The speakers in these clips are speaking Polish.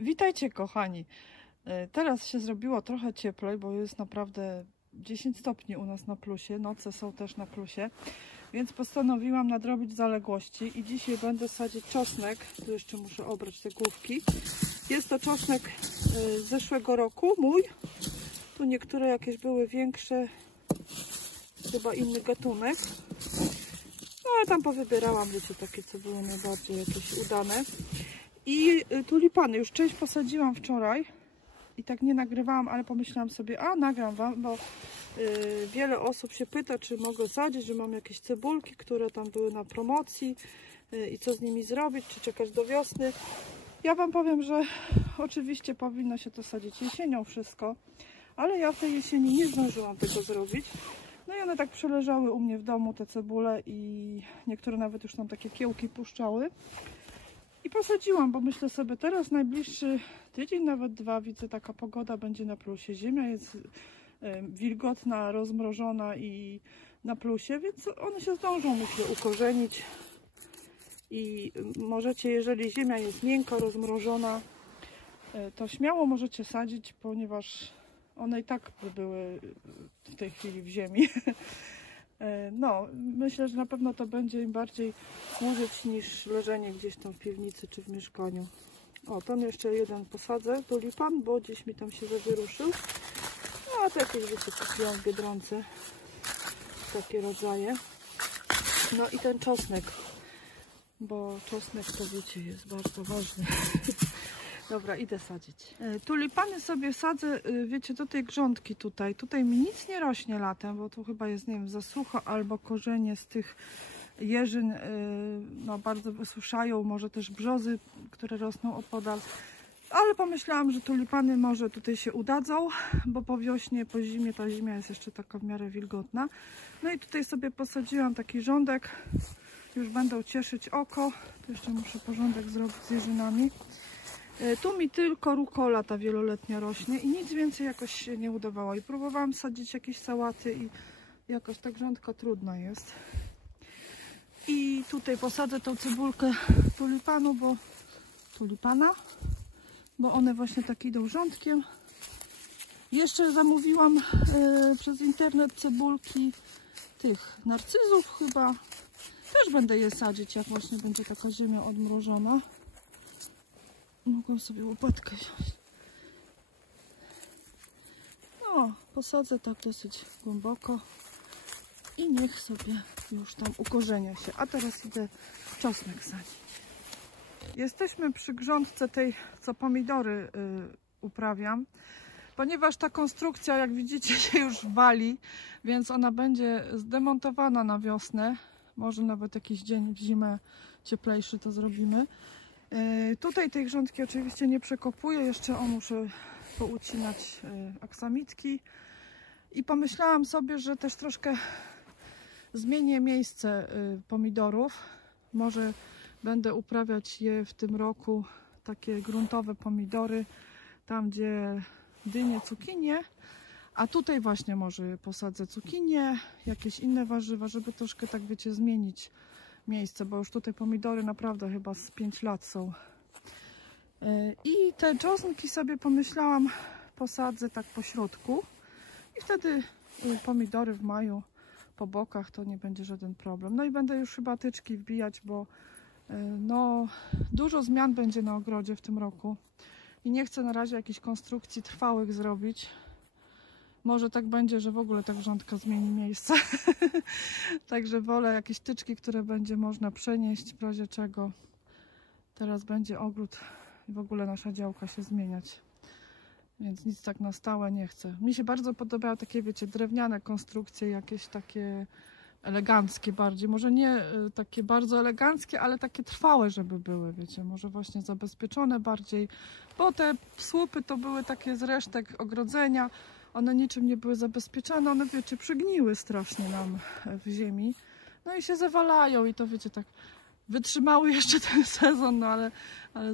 Witajcie kochani. Teraz się zrobiło trochę cieplej, bo jest naprawdę 10 stopni u nas na plusie. Noce są też na plusie, więc postanowiłam nadrobić zaległości i dzisiaj będę sadzić czosnek. Tu jeszcze muszę obrać te główki. Jest to czosnek z zeszłego roku, mój. Tu niektóre jakieś były większe, chyba inny gatunek. No ale tam powybierałam, wiecie, takie co były najbardziej jakieś udane. I tulipany już część posadziłam wczoraj i tak nie nagrywałam, ale pomyślałam sobie, nagram wam, bo wiele osób się pyta, czy mogę sadzić, że mam jakieś cebulki, które tam były na promocji i co z nimi zrobić, czy czekać do wiosny. Ja wam powiem, że oczywiście powinno się to sadzić jesienią wszystko, ale ja w tej jesieni nie zdążyłam tego zrobić. No i one tak przeleżały u mnie w domu, te cebule, i niektóre nawet już tam takie kiełki puszczały. I posadziłam, bo myślę sobie, teraz najbliższy tydzień, nawet 2, widzę, taka pogoda będzie na plusie. Ziemia jest wilgotna, rozmrożona i na plusie, więc one się zdążą, myślę, ukorzenić. I możecie, jeżeli ziemia jest miękka, rozmrożona, to śmiało możecie sadzić, ponieważ one i tak by były w tej chwili w ziemi. No, myślę, że na pewno to będzie im bardziej służyć niż leżenie gdzieś tam w piwnicy czy w mieszkaniu. O, tam jeszcze jeden posadzę, tulipan, bo gdzieś mi tam się zawyruszył. No, a to jakieś, wiecie, kupiłam w Biedronce. Takie rodzaje. No i ten czosnek, bo czosnek, to wiecie, jest bardzo ważny. Dobra, idę sadzić. Tulipany sobie sadzę, wiecie, do tej grządki tutaj. Tutaj mi nic nie rośnie latem, bo tu chyba jest, nie wiem, za sucho, albo korzenie z tych jeżyn no, bardzo wysuszają, może też brzozy, które rosną opodal. Ale pomyślałam, że tulipany może tutaj się udadzą, bo po wiośnie, po zimie, ta ziemia jest jeszcze taka w miarę wilgotna. No i tutaj sobie posadziłam taki rządek. Już będą cieszyć oko. Tu jeszcze muszę porządek zrobić z jeżynami. Tu mi tylko rukola ta wieloletnia rośnie i nic więcej jakoś się nie udawało. I próbowałam sadzić jakieś sałaty i jakoś ta grządka trudna jest. I tutaj posadzę tą cebulkę tulipana, bo one właśnie tak idą rządkiem. Jeszcze zamówiłam przez internet cebulki tych narcyzów chyba. Też będę je sadzić, jak właśnie będzie taka ziemia odmrożona. Mogłam sobie łopatkę wziąć. No, posadzę tak dosyć głęboko i niech sobie już tam ukorzenia się. A teraz idę czosnek sadzić. Jesteśmy przy grządce tej, co pomidory uprawiam. Ponieważ ta konstrukcja, jak widzicie, się już wali, więc ona będzie zdemontowana na wiosnę. Może nawet jakiś dzień w zimę cieplejszy to zrobimy. Tutaj tej grządki oczywiście nie przekopuję, jeszcze muszę poucinać aksamitki i pomyślałam sobie, że też troszkę zmienię miejsce pomidorów. Może będę uprawiać je w tym roku, takie gruntowe pomidory, tam gdzie dynie, cukinie, a tutaj właśnie może posadzę cukinie, jakieś inne warzywa, żeby troszkę, tak wiecie, zmienić miejsce, bo już tutaj pomidory naprawdę chyba z 5 lat są. I te czosnki sobie pomyślałam, posadzę tak po środku i wtedy pomidory w maju po bokach, to nie będzie żaden problem. No i będę już chyba tyczki wbijać, bo no, dużo zmian będzie na ogrodzie w tym roku i nie chcę na razie jakichś konstrukcji trwałych zrobić. Może tak będzie, że w ogóle ta grządka zmieni miejsce. Także wolę jakieś tyczki, które będzie można przenieść w razie czego. Teraz będzie ogród i w ogóle nasza działka się zmieniać. Więc nic tak na stałe nie chcę. Mi się bardzo podobają takie, wiecie, drewniane konstrukcje, jakieś takie eleganckie bardziej. Może nie takie bardzo eleganckie, ale takie trwałe, żeby były, wiecie. Może właśnie zabezpieczone bardziej. Bo te słupy to były takie z resztek ogrodzenia. One niczym nie były zabezpieczone, one, wiecie, przygniły strasznie nam w ziemi. No i się zawalają i to, wiecie, tak wytrzymały jeszcze ten sezon, no ale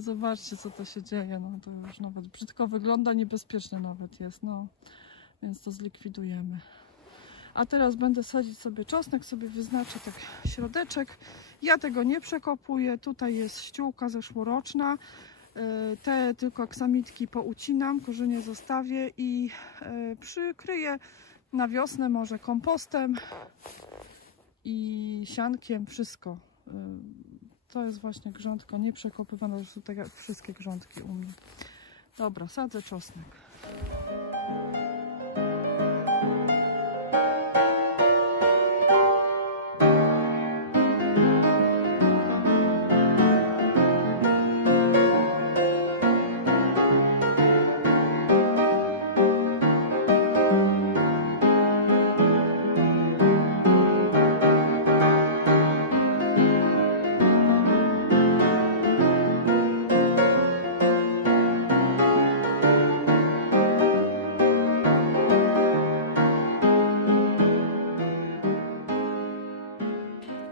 zobaczcie, co to się dzieje. No to już nawet brzydko wygląda, niebezpieczne nawet jest, no. Więc to zlikwidujemy. A teraz będę sadzić sobie czosnek, sobie wyznaczę tak środeczek. Ja tego nie przekopuję, tutaj jest ściółka zeszłoroczna. Te tylko aksamitki poucinam, korzenie zostawię i przykryję na wiosnę może kompostem i siankiem, wszystko. To jest właśnie grządka nieprzekopywana, to są tak jak wszystkie grządki u mnie. Dobra, sadzę czosnek.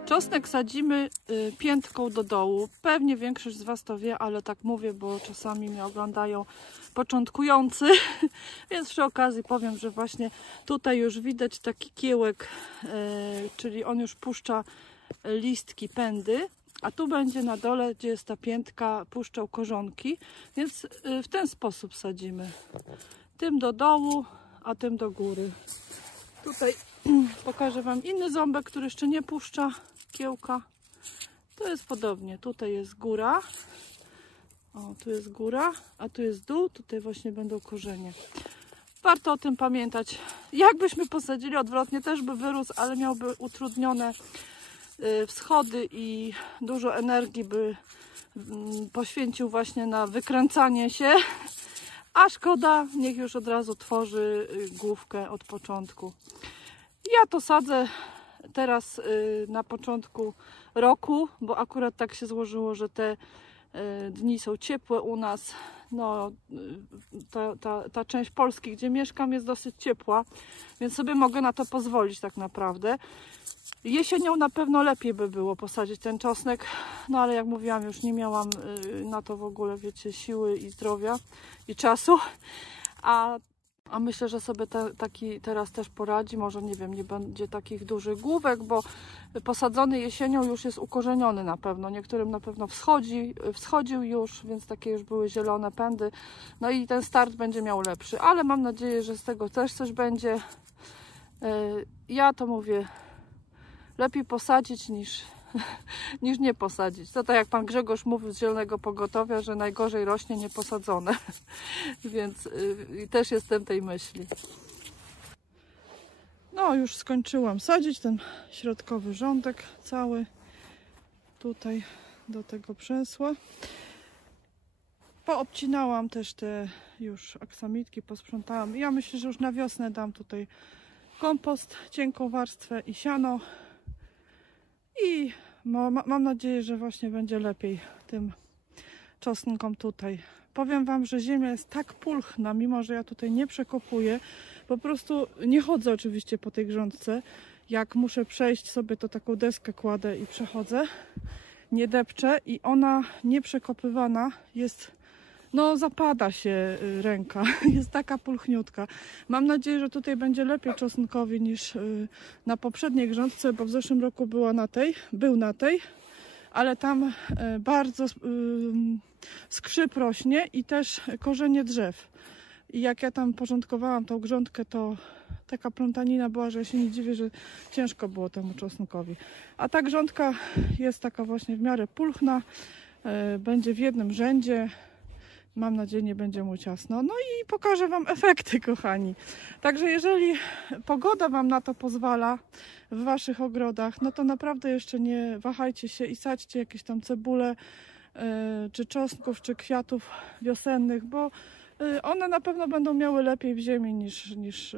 Czosnek sadzimy piętką do dołu. Pewnie większość z Was to wie, ale tak mówię, bo czasami mnie oglądają początkujący. Więc przy okazji powiem, że właśnie tutaj już widać taki kiełek, czyli on już puszcza listki, pędy. A tu będzie na dole, gdzie jest ta piętka, puszczał korzonki. Więc w ten sposób sadzimy. Tym do dołu, a tym do góry. Tutaj pokażę Wam inny ząbek, który jeszcze nie puszcza kiełka. To jest podobnie. Tutaj jest góra. O, tu jest góra, a tu jest dół. Tutaj właśnie będą korzenie. Warto o tym pamiętać. Jakbyśmy posadzili odwrotnie, też by wyrósł, ale miałby utrudnione wschody i dużo energii by poświęcił właśnie na wykręcanie się. A szkoda, niech już od razu tworzy główkę od początku. Ja to sadzę teraz na początku roku, bo akurat tak się złożyło, że te dni są ciepłe u nas. No, ta część Polski, gdzie mieszkam, jest dosyć ciepła, więc sobie mogę na to pozwolić tak naprawdę. Jesienią na pewno lepiej by było posadzić ten czosnek, no ale jak mówiłam, już nie miałam na to w ogóle, wiecie, siły i zdrowia i czasu, a myślę, że sobie taki teraz też poradzi. Może nie wiem, nie będzie takich dużych główek, bo posadzony jesienią już jest ukorzeniony na pewno. Niektórym na pewno wschodził już, więc takie już były zielone pędy. No i ten start będzie miał lepszy, ale mam nadzieję, że z tego też coś będzie. Ja to mówię, lepiej posadzić niż nie posadzić. To tak jak pan Grzegorz mówił z Zielonego Pogotowia, że najgorzej rośnie nieposadzone. Więc też jestem tej myśli. No już skończyłam sadzić ten środkowy rządek cały tutaj do tego przęsła. Poobcinałam też te już aksamitki, posprzątałam. Ja myślę, że już na wiosnę dam tutaj kompost, cienką warstwę i siano. I mam nadzieję, że właśnie będzie lepiej tym czosnkom tutaj. Powiem Wam, że ziemia jest tak pulchna, mimo że ja tutaj nie przekopuję. Po prostu nie chodzę oczywiście po tej grządce. Jak muszę przejść sobie, to taką deskę kładę i przechodzę. Nie depczę i ona nieprzekopywana jest, no zapada się ręka. Jest taka pulchniutka. Mam nadzieję, że tutaj będzie lepiej czosnkowi niż na poprzedniej grządce, bo w zeszłym roku był na tej, ale tam bardzo skrzyp rośnie i też korzenie drzew. I jak ja tam porządkowałam tą grządkę, to taka plątanina była, że ja się nie dziwię, że ciężko było temu czosnkowi. A ta grządka jest taka właśnie w miarę pulchna, będzie w jednym rzędzie. Mam nadzieję, nie będzie mu ciasno. No i pokażę Wam efekty, kochani. Także jeżeli pogoda Wam na to pozwala w Waszych ogrodach, no to naprawdę jeszcze nie wahajcie się i sadźcie jakieś tam cebule, czy czosnków, czy kwiatów wiosennych, bo one na pewno będą miały lepiej w ziemi niż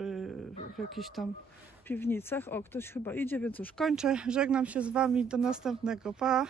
w jakichś tam piwnicach. O, ktoś chyba idzie, więc już kończę. Żegnam się z Wami. Do następnego. Pa!